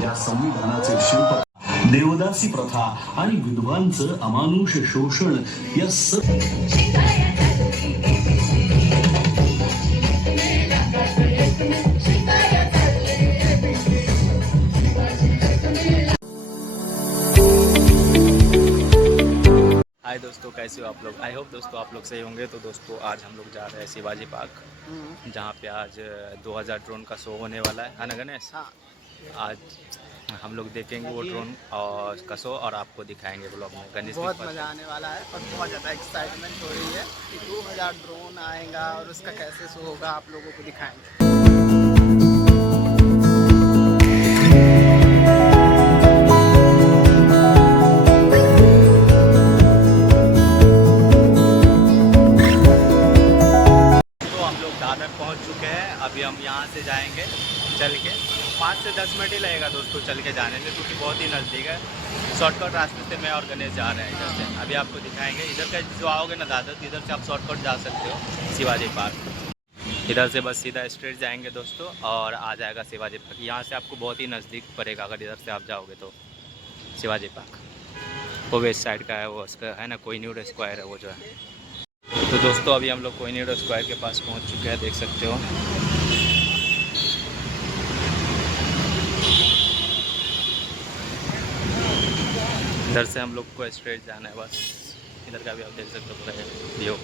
या संविधानाचे शिल्प देवदासी प्रथा आणि विद्वांचं अमानुष शोषण या हाय दोस्तों, कैसे हो आप लोग। आई होप दोस्तों आप लोग सही होंगे। तो दोस्तों आज हम लोग जा रहे हैं शिवाजी पार्क, जहाँ पे आज 2000 ड्रोन का शो होने वाला है ना गणेश। हाँ। आज हम लोग देखेंगे वो ड्रोन और का शो और आपको दिखाएंगे ब्लॉग में। गणेश बहुत मज़ा आने वाला है और बहुत ज़्यादा एक्साइटमेंट हो रही है कि 2000 ड्रोन आएगा और उसका कैसे शो होगा आप लोगों को दिखाएंगे। पहुंच चुके हैं। अभी हम यहाँ से जाएंगे चल के, 5 से 10 मिनट ही लगेगा दोस्तों चल के जाने में, क्योंकि बहुत ही नज़दीक है। शॉर्टकट रास्ते से मैं और गणेश जा रहे हैं इधर से। अभी आपको दिखाएंगे। इधर का जो आओगे ना दादा, तो इधर से आप शॉर्टकट जा सकते हो शिवाजी पार्क। इधर से बस सीधा स्ट्रेट जाएंगे दोस्तों और आ जाएगा शिवाजी पार्क। यहाँ से आपको बहुत ही नज़दीक पड़ेगा अगर इधर से आप जाओगे तो शिवाजी पार्क। वो वेस्ट साइड का है, वो उसका है ना कोहिनूर स्क्वायर है वो जो है। तो दोस्तों अभी हम लोग कोहिनूर स्क्वायर के पास पहुंच चुके हैं, देख सकते हो। इधर से हम लोग को स्ट्रेट जाना है बस। इधर का भी आप देख सकते हो पूरा व्यू।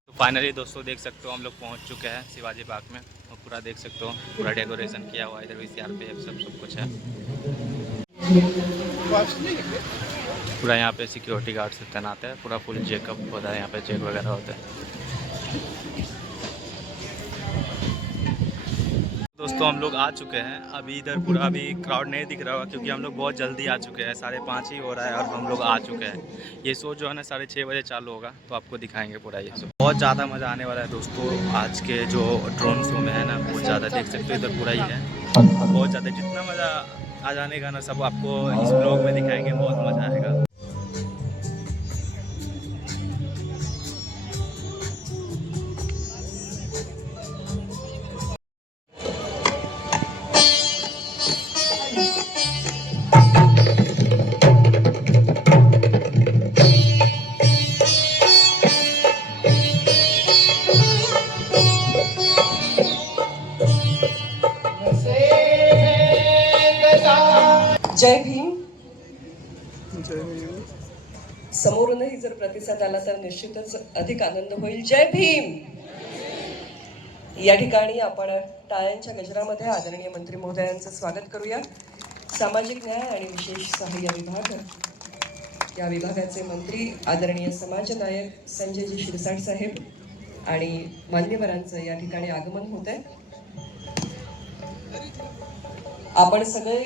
तो फाइनली दोस्तों देख सकते हो हम लोग पहुंच चुके हैं शिवाजी पार्क में। और पूरा देख सकते हो, पूरा डेकोरेशन किया हुआ है। इधर भी CRPF सब कुछ है। पूरा यहाँ पे सिक्योरिटी गार्ड से तैनात है। पूरा फुल चेकअप होता है यहाँ पे, चेक वगैरह होता है। दोस्तों हम लोग आ चुके हैं। अभी इधर पूरा अभी क्राउड नहीं दिख रहा होगा, क्योंकि हम लोग बहुत जल्दी आ चुके हैं। 5:30 ही हो रहा है और हम लोग आ चुके हैं। ये शो जो है ना 6:30 बजे चालू होगा, तो आपको दिखाएंगे पूरा ये शो। बहुत ज़्यादा मज़ा आने वाला है दोस्तों। आज के जो ड्रोन शो में है ना, बहुत ज़्यादा देख सकते हो। इधर पूरा ही है, बहुत ज़्यादा। जितना मज़ा आ जाने का ना, सब आपको इस ब्लॉग में दिखाएंगे। बहुत मज़ा आएगा। जय भीम। समोरूनही जर प्रतिसाद आला तर निश्चितच अधिक आनंद होईल। जय भीम। या ठिकाणी आपण टाळ्यांच्या गजरामध्ये आदरणीय मंत्री महोदयांचं स्वागत करूया। सामाजिक न्याय आणि विशेष सहाय्य विभाग, या विभागाचे मंत्री आदरणीय समाज नायक संजयजी शिरसाट साहेब आणि मान्यवरांचं या ठिकाणी आगमन होत आहे। आपण सगळे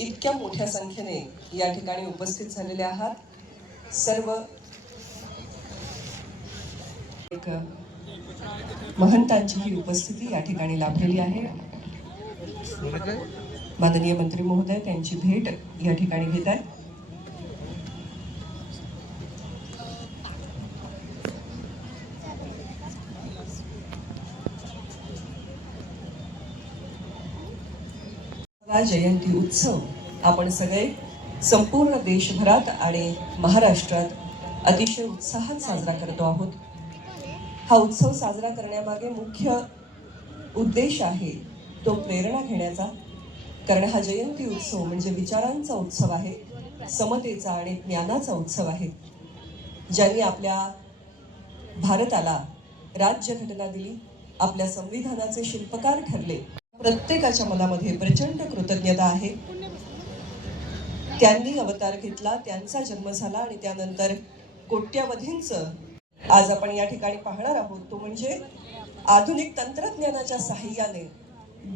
इतक्या मोठ्या संख्येने या ठिकाणी उपस्थित झालेले आहात। सर्व एक महंतांची ही उपस्थिती या ठिकाणी लाभलेली आहे। माननीय मंत्री महोदय त्यांची भेट या ठिकाणी घेत आहेत। जयंती उत्सव आपण सगळे संपूर्ण देशभरात आणि महाराष्ट्रात अतिशय उत्साहात साजरा करतो आहोत। हा उत्सव साजरा करण्यामागे मुख्य उद्देश आहे तो प्रेरणा घेण्याचा, कारण हा जयंती उत्सव म्हणजे विचारांचा उत्सव आहे, समतेचा आणि ज्ञानाचा उत्सव आहे। ज्यांनी आपल्या भारताला राज्यघटना दिली, आपल्या संविधानाचे शिल्पकार ठरले, प्रत्येकाच्या मनामध्ये प्रचंड कृतज्ञता आहे। त्यांनी अवतार घेतला, त्यांचा जन्म झाला आणि त्यानंतर कोट्यावधींचं आज आपण या ठिकाणी पाहणार आहोत। तो म्हणजे आधुनिक तंत्रज्ञानाच्या सहाय्याने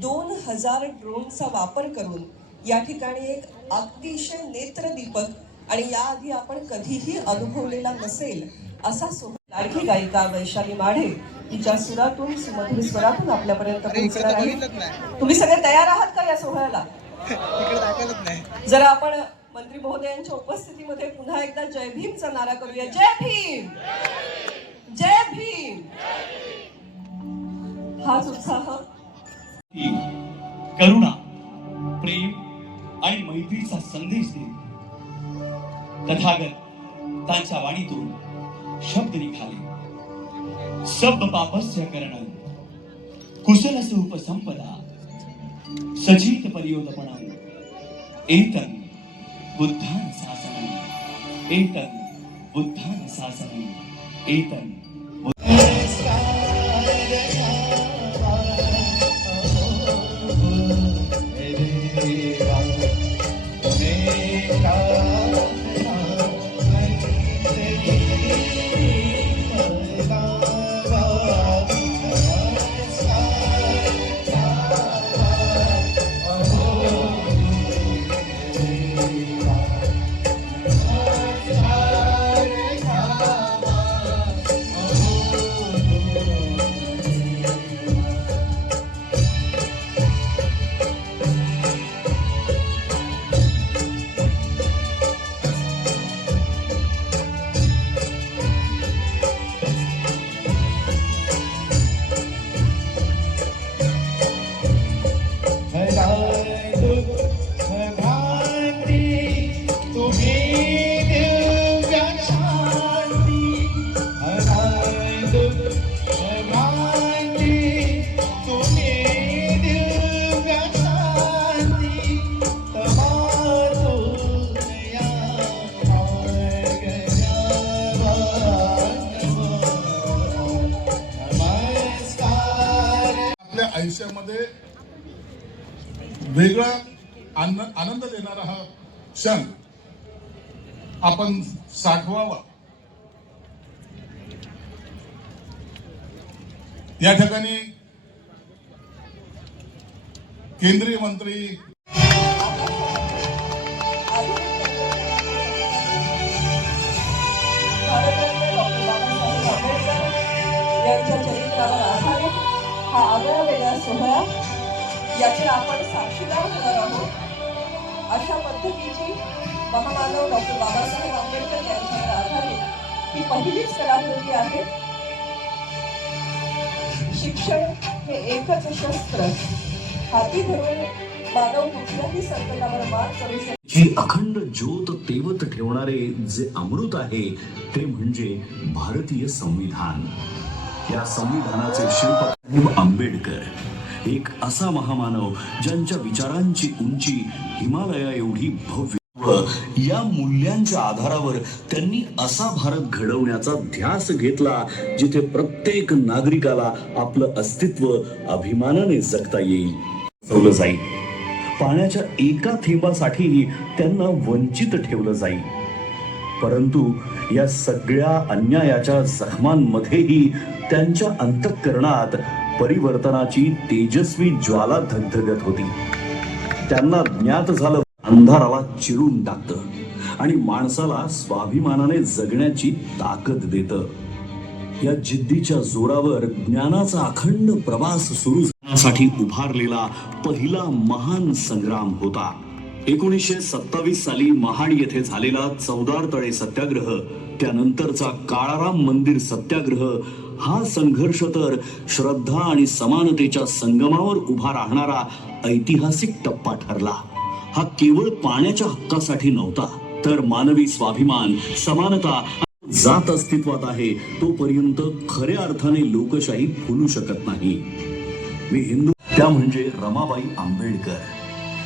2000 ड्रोनचा वापर करून या ठिकाणी एक अतिशय नेत्रदीपक आणि याआधी आपण कधीही अनुभवलेला नसेल असा सोहळा लाडकी गायिका वैशाली माढे तिच्या सुरातून सुमधुर स्वरातून आपल्यापर्यंत पोहोचणार आहे। तुम्ही सगळे तयार आहात का या सोहळ्याला? जरा आपण मंत्री महोदयांच्या उपस्थितीमध्ये पुन्हा एकदा जय भीमचा नारा करूया। जय भीम, जय भीम। हाच उत्साह करुणा, प्रेम आणि मैत्रीचा संदेश देत तथागत त्यांच्या वाणीतून शब्द निघाले. सब पापस्य करणं, कुशलस्य उपसंपदा, सचित पर्योदपणं, एतं बुद्धान शासनं, एतं बुद्धान शासनं, एतं आयुष्यामध्ये वेगळा आनंद देणारा हा क्षण आपण साठवावा. या ठिकाणी केंद्रीय मंत्री यांच्या चरित्रावर आधारित हा आगळा वेगळा सोहळा याचे आपण साक्षीदार होणार आहोत. अशा पद्धतीची महामानव डॉक्टर बाबासाहेब आंबेडकर यांच्यावर आधारित ही पहिलीच कलाकृती आहे. शिक्षण हे एकच शस्त्र, हाती धरून मानव कुठल्याही संकटावर मात करू शकतो. ही अखंड ज्योत तेवत ठेवणारे जे अमृत आहे ते म्हणजे भारतीय संविधान. या संविधानाचे शिल्पकार आंबेडकर एक असा महामानव ज्यांच्या विचारांची उंची हिमालया एवढी भव्य. या मूल्यांच्या आधारावर त्यांनी असा भारत घडवण्याचा ध्यास घेतला जिथे प्रत्येक नागरिकाला आपलं अस्तित्व अभिमानाने जगता येईल, जाईल. पाण्याच्या एका थेंबासाठीही त्यांना वंचित ठेवलं जाईल. परंतु या सगळ्या अन्यायाच्या जखमांमध्येही त्यांच्या अंतःकरणात परिवर्तनाची तेजस्वी ज्वाला धगधगत होती. त्यांना ज्ञात झालं अंधाराला चिरून टाकतं आणि माणसाला स्वाभिमानाने जगण्याची ताकद देतं. या जिद्दीच्या जोरावर ज्ञानाचा अखंड प्रवास सुरू करण्यासाठी उभारलेला पहिला महान संग्राम होता 1927 साली महाड येथे झालेला चौदार तळे सत्याग्रह, त्यानंतरचा काळाराम मंदिर सत्याग्रह. हा संघर्ष तर श्रद्धा आणि समानतेच्या संगमावर उभा राहणारा ऐतिहासिक टप्पा ठरला. हा केवळ पाण्याच्या हक्कासाठी नव्हता, तर मानवी स्वाभिमान, समानता, जात अस्तित्वात आहे तोपर्यंत खऱ्या अर्थाने लोकशाही फुलू शकत नाही. मी हिंदू, त्या म्हणजे रमाबाई आंबेडकर.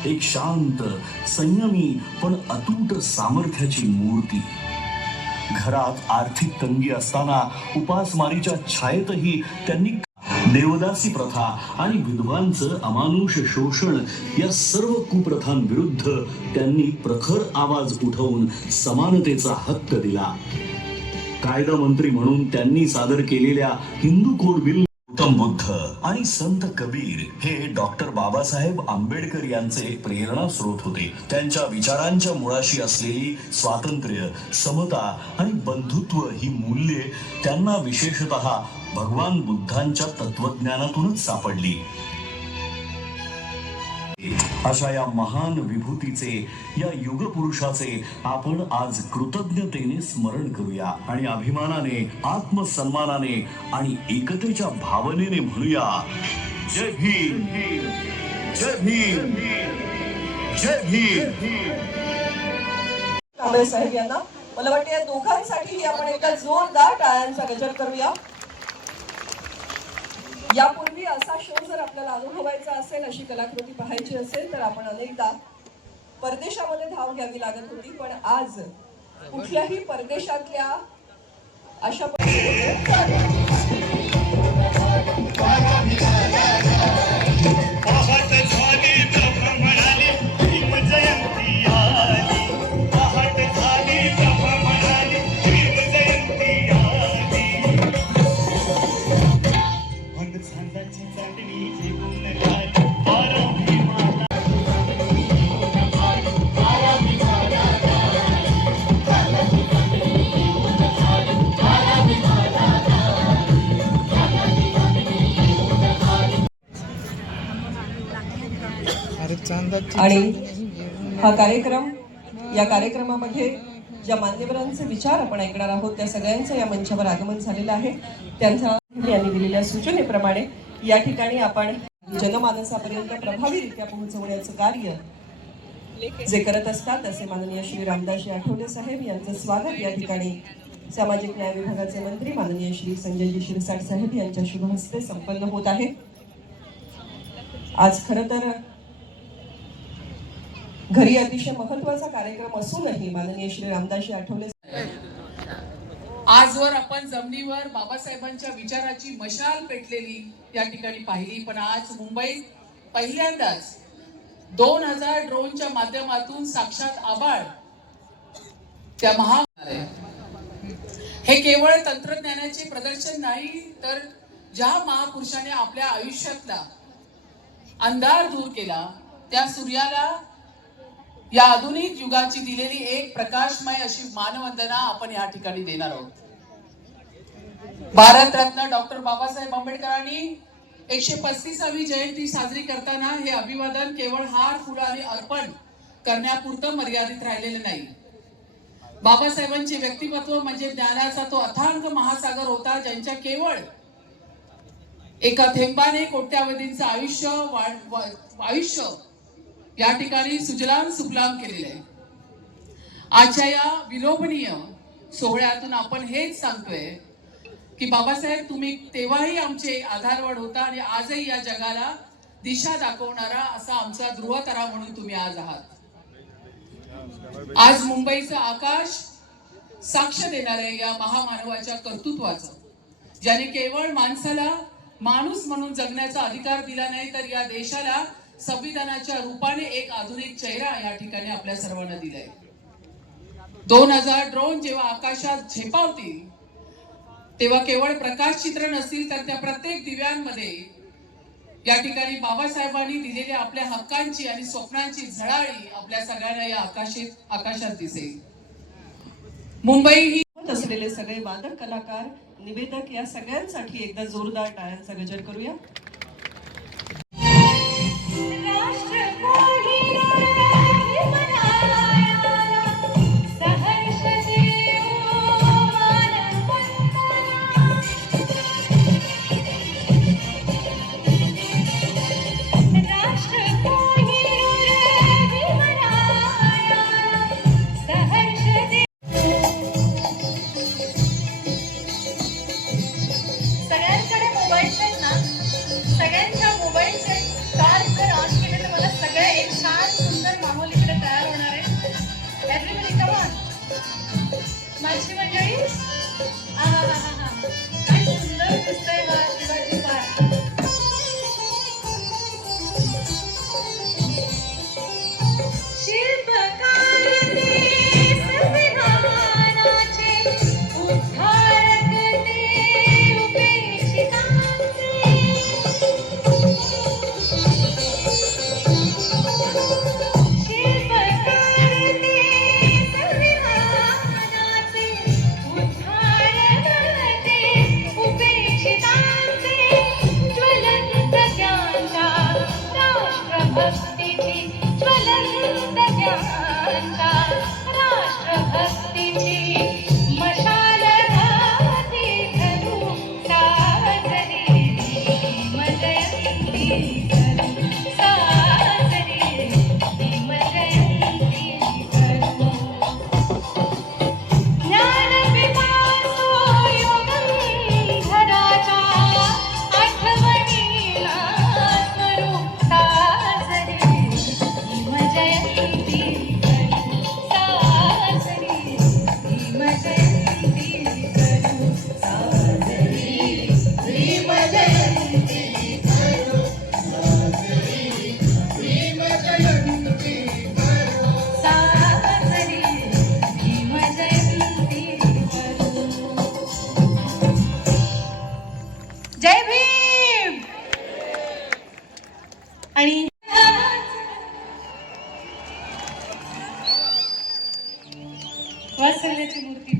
एक शांत, संयमी पण अतूट सामर्थ्याची मूर्ती. घरात आर्थिक तंगी असताना उपासमारीच्या छायेतही त्यांनी देवदासी प्रथा आणि विधवांचं अमानुष शोषण या सर्व कुप्रथांविरुद्ध त्यांनी प्रखर आवाज उठवून समानतेचा हक्क दिला. कायदा मंत्री म्हणून त्यांनी सादर केलेल्या हिंदू कोड बिल, गौतम बुद्ध आणि संत कबीर हे डॉक्टर बाबासाहेब आंबेडकर यांचे प्रेरणा स्रोत होते. त्यांच्या विचारांच्या मुळाशी असलेली स्वातंत्र्य, समता आणि बंधुत्व ही मूल्ये त्यांना विशेषतः भगवान बुद्धांच्या तत्वज्ञानातूनच सापडली. अशा या महान विभूतीचे, या युगपुरुषाचे आपण आज कृतज्ञतेने स्मरण करूया आणि अभिमानाने, आत्मसन्मानाने आणि एकतेच्या भावनेने म्हणूया, जय भीम. जय भीम, जय भीम. कांबळे साहेब यांना मला वाटतं या दोघांसाठी आपण एकदा जोरदार टाळ्यांचा गजर करूया. यापूर्वी असा शो जर आपल्याला अनुभवायचा असेल, अशी कलाकृती पाहायची असेल, तर आपण अनेकदा परदेशामध्ये धाव घ्यावी लागत होती. पण आज कुठल्याही परदेशातल्या अशा आणि हा कार्यक्रम, या कार्यक्रमामध्ये ज्या मान्यवरांचे विचार आपण ऐकणार आहोत त्या सगळ्यांचं या मंचावर आगमन झालेलं आहे. त्यांच्या यांनी दिलेल्या सूचनेप्रमाणे या ठिकाणी आपण जनमानसापर्यंत प्रभावीरित्या पोहोचवण्याचं कार्य जे करत असतात असे माननीय श्री रामदासजी आठवले साहेब यांचं स्वागत या ठिकाणी सामाजिक न्याय विभागाचे मंत्री माननीय श्री संजयजी शिरसाट साहेब यांच्या शुभ हस्ते संपन्न होत आहे. आज खरं तर घरी अतिशय महत्वाचा कार्यक्रम असूनही माननीय श्री रामदासजी आठवले आजवर आपण जमिनीवर बाबासाहेबांच्या विचाराची मशाल पेटलेली या ठिकाणी पाहिली. पण आज मुंबईत पहिल्यांदाच 2000 ड्रोनच्या माध्यमातून साक्षात आभाळ त्या हे केवळ तंत्रज्ञानाचे प्रदर्शन नाही, तर ज्या महापुरुषाने आपल्या आयुष्यातला अंधार दूर केला त्या सूर्याला या आधुनिक युगाची दिलेली एक प्रकाशमय अशी मानवंदना आपण या ठिकाणी देणार आहोत. भारतरत्न डॉक्टर बाबासाहेब आंबेडकरांनी 135वी जयंती साजरी करताना हे अभिवादन केवळ हार फुलं आणि अर्पण करण्यापुरतं मर्यादित राहिलेलं नाही. बाबासाहेबांचे व्यक्तिमत्व म्हणजे ज्ञानाचा तो अथांग महासागर होता, ज्यांच्या केवळ एका थेंबाने कोट्यावधींचं आयुष्य या ठिकाणी सुजलाम सुफलाम केलेलं आहे. आजच्या या विलोभनीय सोहळ्यातून आपण हेच सांगतोय की बाबासाहेब तुम्ही तेव्हाही आमचे आधारवड होता आणि आजही या जगाला दिशा दाखवणारा असा आमचा ध्रुवतारा म्हणून तुम्ही आज आहात. आज मुंबईचं आकाश साक्ष देणार आहे या महामानवाच्या कर्तृत्वाचं, ज्याने केवळ माणसाला माणूस म्हणून जगण्याचा अधिकार दिला नाही, तर या देशाला संविधानाच्या रूपाने एक आधुनिक चेहरा या ठिकाणी आपल्या सर्वांना दिलाय. 2000 ड्रोन जेव्हा आकाशात झेपावतील तेव्हा केवळ प्रकाश चित्र नसतील, तर त्या प्रत्येक दिव्यांमध्ये या ठिकाणी बाबासाहेबांनी दिलेल्या आपल्या हक्कांची आणि स्वप्नांची झळाळी आपल्या सगळ्यांना या आकाशात दिसेल. मुंबई ही असलेले सगळे वादक, कलाकार, निवेदक या सगळ्यांसाठी एकदा जोरदार टाळ्यांचा गजर करूया. माझी मंडळी काय सुंदर दिसतंय हा शिवाजी पार्क. शिल्पकार ते संविधानाचे उद्धारक ते उपेक्षितांचे. उपेक्षिता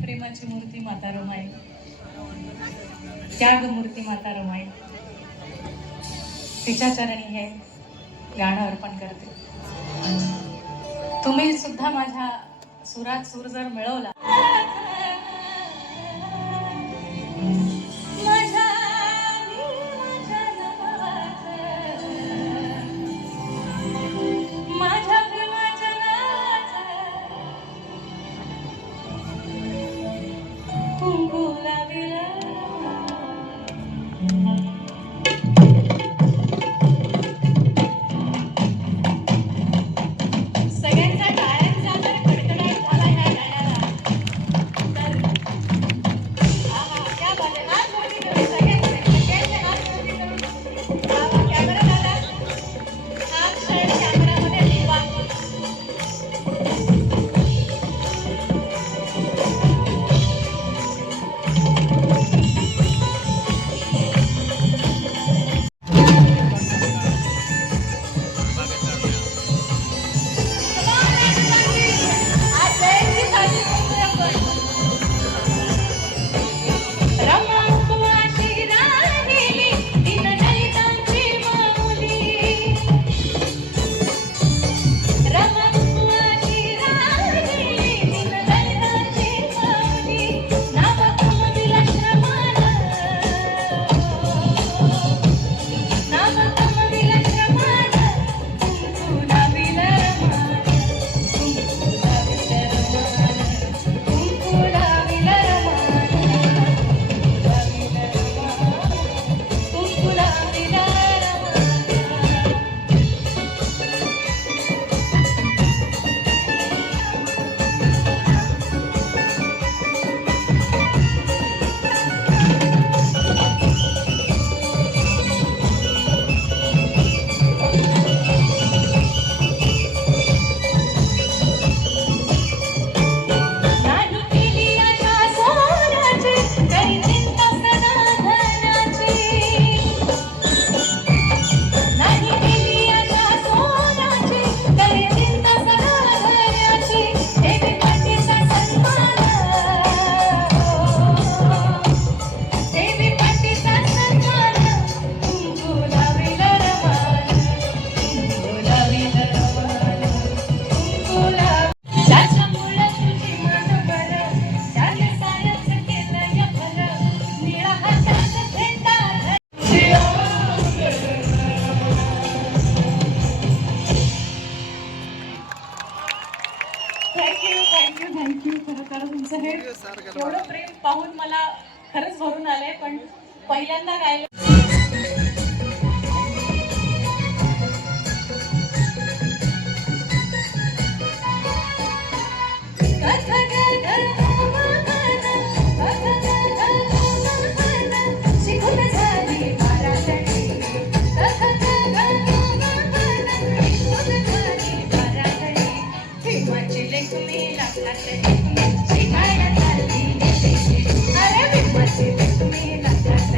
प्रेमाची मूर्ती माता रमाई, त्याग मूर्ती माता रमाई, तिच्या चरणी हे गाणं अर्पण करते. तुम्ही सुद्धा माझ्या सुरात सूर जर मिळवला, माझ्या प्रेमाच्या कुंकू लाविला. सगळ्यांचा टाळ्यांचा जर कडकडाट झाला ह्या गाण्याला तर क्या बात आहे. हात वरती करून सगळ्यांचे हात वरती करून कॅमेरा झाला. हा क्षण कॅमेरामध्ये ठेवा. आज जयंतीसाठी बोलतोय आपण. रमा उपवासी राहिली दीनदलितांची माऊली. रमा उपवासी राहिली दीनदलितांची माऊली. नाव कमविला श्रमाला, नाव कमविला श्रमाला. कुंकू लाविला रमाला, कुंकू लाविला रमाला, कुंकू लाविला रमाला, कुंकू लाविला रमाला. नाही केली आशा सोन्याची, तरी चिंता सदा धनाची. नाही केली आशा सोन्याची, तरी चिंता सदा धनाची. देवी पाटीचा सन्मान, देवी पाटीचा सन्मान. कुंकू लाविला रमाला, कुंकू लाविला रमाला, कुंकू लाविला. ज्याच्यामुळं तुझी मन बरं, त्याने सारंच केलं या भलं. निळा हातात झेंडा थँक्यू. खरं तर तुमचं हे एवढं प्रेम पाहून मला खरंच भरून आलंय. पण पहिल्यांदा गायलं शिकून झाली मराठी, भीमाची लेखणी लागतात शिकायला चालली. अरे भीमाची लेखणी लागतात.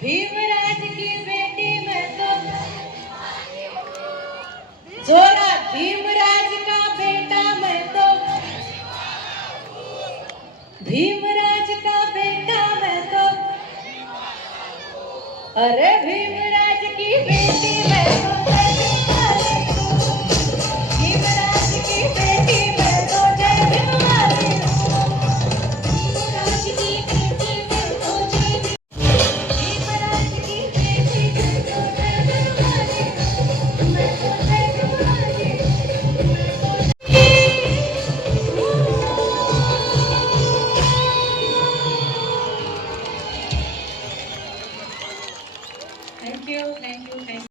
भीमराज की बेटी मैं तो जोरा भीमराज का बेटा मैं तो भीमराज का बेटा मैं तो अरे भीमराज की बेटी मैं तो भीमराज की बेटी मैं तो जय भीमवाली भीमराज की बेटी मैं तो जय भीमराज की बेटी मैं तो जय भीमवाली मैं तो जय भीमवाली thank you thank you thank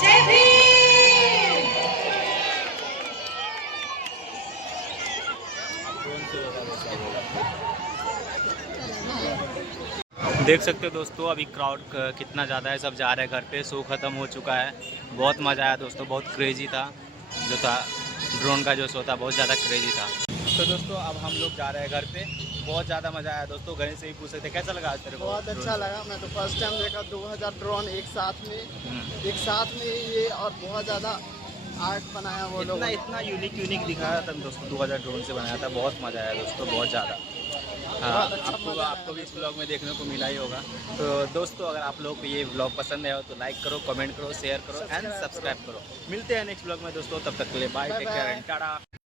Jai Bhim देख सकते हो दोस्तों अभी क्राउड कितना ज़्यादा है, सब जा रहे हैं घर पे। शो ख़त्म हो चुका है, बहुत मज़ा आया दोस्तों, बहुत क्रेजी था जो था ड्रोन का जो शो था, बहुत ज़्यादा क्रेजी था। तो दोस्तों अब हम लोग जा रहे हैं घर पे, बहुत ज़्यादा मज़ा आया दोस्तों। घर से ही पूछ रहे थे कैसा लगा आज तेरे को? बहुत अच्छा लगा। मैं तो फर्स्ट टाइम देखा 2000 ड्रोन एक साथ में ये, और बहुत ज़्यादा आर्ट बनाया वो लोग। इतना यूनिक दिखाया था दोस्तों, 2000 ड्रोन से बनाया था, बहुत मज़ा आया दोस्तों, बहुत ज़्यादा। हाँ, आपको भी इस ब्लॉग में देखने को मिला ही होगा। तो दोस्तों अगर आप लोग को ये ब्लॉग पसंद आया हो तो लाइक करो, कमेंट करो, शेयर करो एंड सब्सक्राइब करो। मिलते हैं नेक्स्ट ब्लॉग में दोस्तों, तब तक के लिए bye, take care and Tata.